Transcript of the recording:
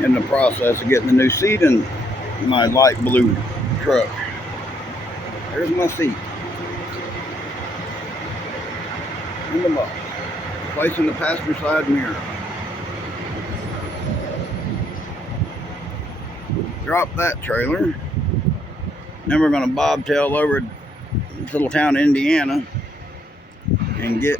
in the process of getting the new seat in my light blue truck. There's my seat in the box, placing the passenger side mirror. Drop that trailer. Then we're going to bobtail over this little town, Indiana, and get